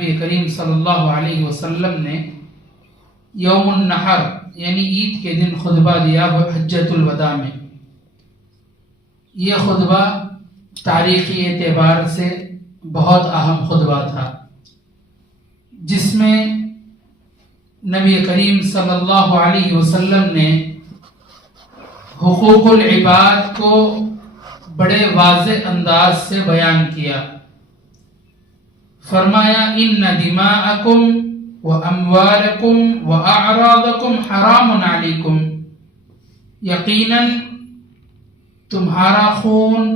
نبی کریم صلی اللہ علیہ وسلم نے یوم النحر یعنی عید کے دن خطبہ دیا حجۃ الوداع میں. یہ خطبہ تاریخی اعتبار سے بہت اہم خطبہ تھا، جس میں نبی کریم صلی اللہ علیہ وسلم نے حقوق العباد کو بڑے واضح انداز سے بیان کیا. فرمایا ان دماءکم واموالکم واعراضکم حرام علیکم، یقیناً تمہارا خون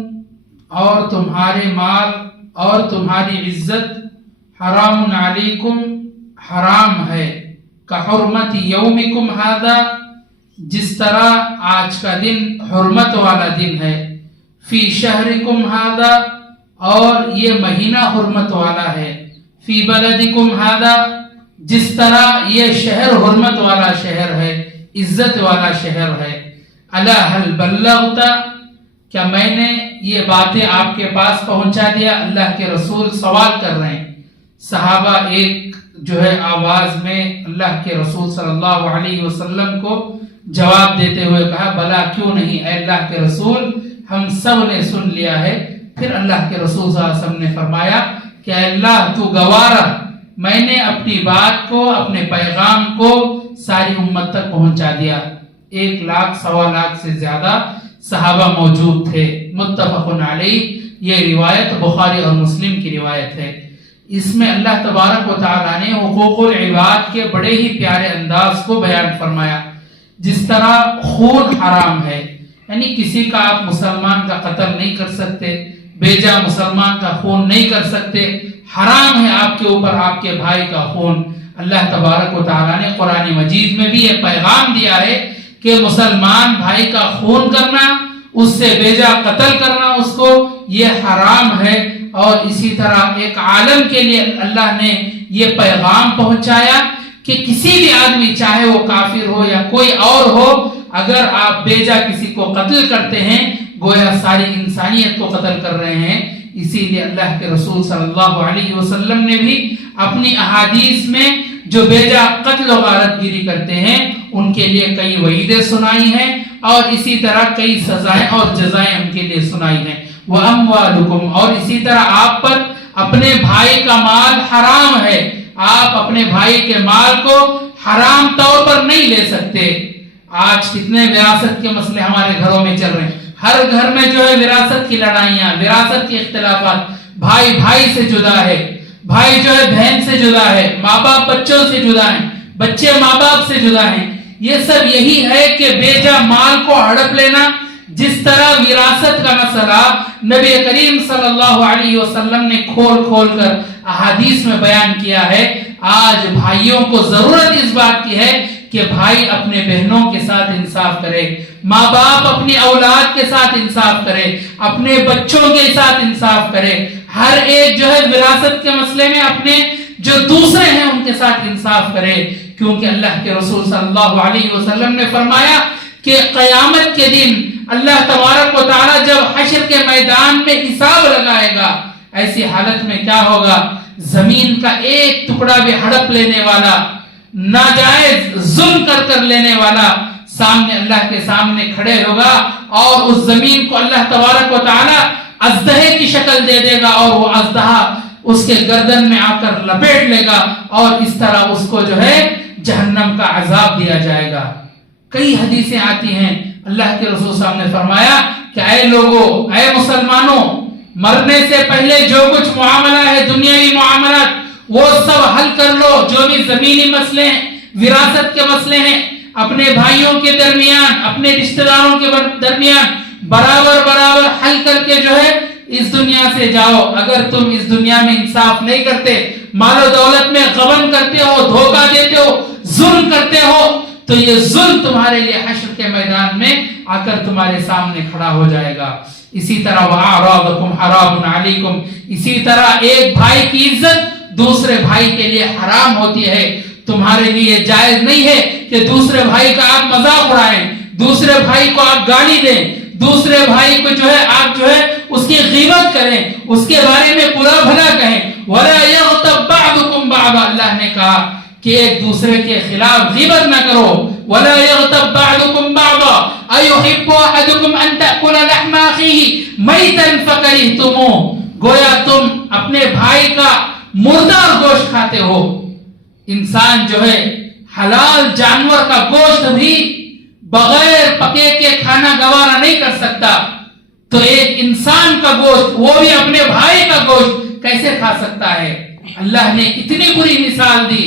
اور تمہارے مال اور تمہاری عزت حرام علیکم حرام ہے، کحرمت یومکم ھذا، جس طرح آج کا دن حرمت والا دن ہے، فی شہرکم ھذا، اور یہ مہینہ حرمت والا ہے، فی بلدکم ھذا، جس طرح یہ شہر حرمت والا شہر ہے، عزت والا شہر ہے. الا هل بلغت، کیا میں نے یہ باتیں آپ کے پاس پہنچا دیا؟ اللہ کے رسول سوال کر رہے ہیں. صحابہ ایک آواز میں اللہ کے رسول صلی اللہ علیہ وسلم کو جواب دیتے ہوئے کہا بلا کیوں نہیں، اے اللہ کے رسول ہم سب نے سن لیا ہے. پھر اللہ کے رسول صلی اللہ علیہ وسلم نے فرمایا کہ اے اللہ تو گواہ رہ، میں نے اپنی بات کو، اپنے پیغام کو ساری امت تک پہنچا دیا. 1 لاکھ سوا لاکھ سے زیادہ صحابہ موجود تھے. متفق علیہ، یہ روایت بخاری اور مسلم کی روایت ہے. اس میں اللہ تبارک و تعالیٰ نے حقوق العباد کے بڑے ہی پیارے انداز کو بیان فرمایا. جس طرح خون حرام ہے، یعنی کسی کا آپ مسلمان کا قتل نہیں کر سکتے، بیجا مسلمان کا خون نہیں کر سکتے، حرام ہے آپ کے اوپر آپ کے بھائی کا خون. اللہ تبارک و تعالیٰ نے قرآن مجید میں بھی یہ پیغام دیا ہے کہ مسلمان بھائی کا خون کرنا، اس سے بیجا قتل کرنا اس کو، یہ حرام ہے. اور اسی طرح ایک عالم کے لیے اللہ نے یہ پیغام پہنچایا کہ کسی بھی آدمی چاہے وہ کافر ہو یا کوئی اور ہو، اگر آپ بیجا کسی کو قتل کرتے ہیں گویا ساری انسانیت کو قتل کر رہے ہیں. اسی لیے اللہ کے رسول صلی اللہ علیہ وسلم نے بھی اپنی احادیث میں جو بیجا قتل و غارت گیری کرتے ہیں ان کے لیے کئی وعیدیں سنائی ہیں، اور اسی طرح کئی سزائیں اور جزائیں ان کے لیے سنائی ہیں. وَأَمْوَالُكُمْ، اور اسی طرح آپ پر اپنے بھائی کا مال حرام ہے، آپ اپنے بھائی کے مال کو حرام طور پر نہیں لے سکتے. آج کتنے وراثت کے مسئلے ہمارے گھروں میں چل رہے ہیں. ہر گھر میں وراثت کی لڑائیاں، وراثت کے اختلافات، بھائی بھائی سے جدا ہے، بھائی بہن سے جدا ہے، ماں باپ بچوں سے جدا ہیں، بچے ماں باپ سے جدا ہیں. یہ سب یہی ہے کہ بیجا مال کو ہڑپ لینا. جس طرح وراثت کا مسئلہ نبی کریم صلی اللہ علیہ وسلم نے کھول کھول کر احادیث میں بیان کیا ہے، آج بھائیوں کو ضرورت اس بات کی ہے کہ بھائی اپنے بہنوں کے ساتھ انصاف کرے، ماں باپ اپنی اولاد کے ساتھ انصاف کرے، اپنے بچوں کے ساتھ انصاف کرے. ہر ایک وراثت کے مسئلے میں اپنے جو دوسرے ہیں ان کے ساتھ انصاف کرے. کیونکہ اللہ کے رسول صلی اللہ علیہ وسلم نے فرمایا کہ قیامت کے دن اللہ تبارک و تعالی جب حشر کے میدان میں حساب لگائے گا، ایسی حالت میں کیا ہوگا؟ زمین کا ایک ٹکڑا بھی ہڑپ لینے والا، ناجائز ظلم کر لینے والا سامنے اللہ کے سامنے کھڑے ہوگا، اور اس زمین کو اللہ تبارک و تعالی اژدہے کی شکل دے دے گا، اور وہ اژدہا اس کے گردن میں آ کر لپیٹ لے گا، اور اس طرح اس کو جہنم کا عذاب دیا جائے گا. کئی حدیثیں آتی ہیں، اللہ کے رسول صاحب نے فرمایا کہ اے لوگو، اے مسلمانوں، مرنے سے پہلے جو کچھ معاملہ ہے دنیاوی معاملات وہ سب حل کر لو. جو بھی زمینی مسئلے ہیں، وراثت کے مسئلے ہیں، اپنے بھائیوں کے درمیان، اپنے رشتہ داروں کے درمیان برابر حل کر کے اس دنیا سے جاؤ. اگر تم اس دنیا میں انصاف نہیں کرتے، مال و دولت میں غبن کرتے ہو، دھوکہ دیتے ہو، ظلم کرتے ہو، تو یہ ظلم تمہارے لیے حشر کے میدان میں آ کر تمہارے سامنے کھڑا ہو جائے گا. اسی طرح وَأَعْرَاضُكُمْ حَرَامٌ عَلَيْكُمْ، اسی طرح ایک بھائی کی عزت دوسرے بھائی کے لیے حرام ہوتی ہے. تمہارے لیے جائز نہیں ہے کہ دوسرے بھائی کا آپ مذاق اڑائیں، دوسرے بھائی کو آپ گالی دیں، دوسرے بھائی کو آپ اس کی غیبت کریں، اس کے بارے میں برا بھلا کہیں. وَلَا يَغْتَبْ بَعْضُكُمْ کہا کہ ایک دوسرے کے خلاف غیبت نہ کرو. وَلَا يَغْتَبْ بَعْضُكُمْ بَعْضًا أَيُحِبُّ أَحَدُكُمْ أَن تَأْكُلَ لَحْمَ أَخِيهِ مَيْتًا فَكَرِهْتُمُوهُ. گویا تم اپنے بھائی کا مردار گوشت کھاتے ہو. انسان جو ہے حلال جانور کا گوشت بھی بغیر پکے کے کھانا گوارا نہیں کر سکتا، تو ایک انسان کا گوشت، وہ بھی اپنے بھائی کا گوشت کیسے کھا سکتا ہے؟ اللہ نے اتنی بری مثال دی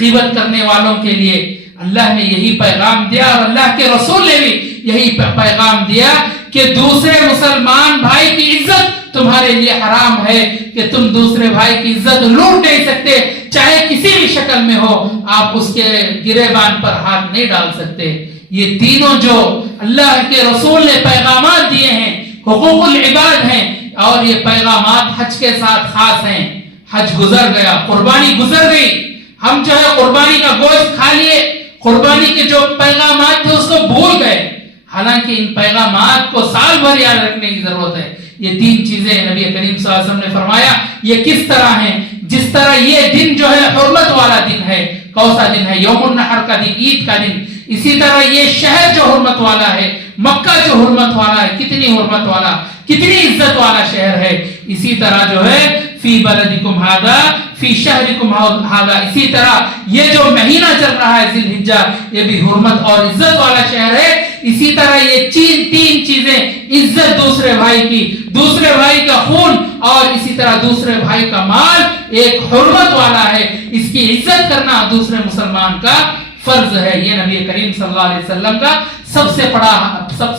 غیبت کرنے والوں کے لیے. اللہ نے یہی پیغام دیا اور اللہ کے رسول نے بھی یہی پیغام دیا کہ دوسرے مسلمان بھائی کی عزت تمہارے لیے حرام ہے، کہ تم دوسرے بھائی کی عزت لوٹ نہیں سکتے، چاہے کسی بھی شکل میں ہو. آپ اس کے گریبان پر ہاتھ نہیں ڈال سکتے. یہ تینوں جو اللہ کے رسول نے پیغامات دیے ہیں حقوق العباد ہیں، اور یہ پیغامات حج کے ساتھ خاص ہیں. حج گزر گیا، قربانی گزر گئی، ہم جو ہے قربانی کا گوشت کھا لیے، قربانی کے جو پیغامات تھے اس کو بھول گئے. حالانکہ ان پیغامات کو سال بھر یاد رکھنے کی ضرورت ہے. یہ تین چیزیں نبی کریم صلی اللہ علیہ وسلم نے فرمایا یہ کس طرح ہیں. جس طرح یہ دن جو ہے حرمت والا دن ہے، کون سا دن ہے؟ یوم النحر کا دن، عید کا دن. اسی طرح یہ شہر جو حرمت والا ہے، مکہ جو حرمت والا ہے، کتنی حرمت والا، کتنی عزت والا شہر ہے. اسی طرح جو ہے فی بلدکم ھذا فی شہرکم ھذا، اسی طرح یہ جو مہینہ چل رہا ہے ذی الحجہ، یہ بھی حرمت اور عزت والا شہر ہے. اسی طرح یہ تین چیزیں، عزت دوسرے بھائی کی، دوسرے بھائی کا خون، اور اسی طرح دوسرے بھائی کا مال ایک حرمت والا ہے. اس کی عزت کرنا دوسرے مسلمان کا فرض ہے. یہ نبی کریم صلی اللہ علیہ وسلم کا سب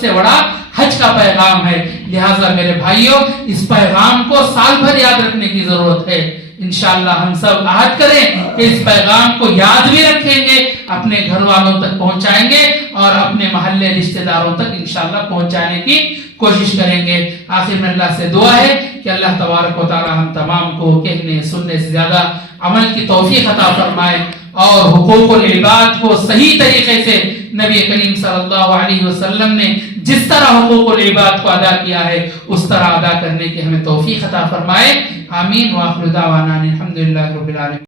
سے بڑا حج کا پیغام ہے. لہٰذا میرے بھائیوں، اس پیغام کو سال بھر یاد رکھنے کی ضرورت ہے. انشاءاللہ ہم سب عہد کریں کہ اس پیغام کو یاد بھی رکھیں گے، اپنے گھر والوں تک پہنچائیں گے، اور اپنے محلے رشتہ داروں تک انشاءاللہ پہنچانے کی کوشش کریں گے. آخر میں اللہ سے دعا ہے کہ اللہ تبارک و تعالی ہم تمام کو کہنے سننے سے زیادہ عمل کی توفیق عطا فرمائے، اور حقوق العباد کو صحیح طریقے سے نبی کریم صلی اللہ علیہ وسلم نے جس طرح حقوق العباد کو ادا کیا ہے اس طرح ادا کرنے کی ہمیں توفیق عطا فرمائے. آمین. وآخر دعوانا الحمدللہ رب العالمین.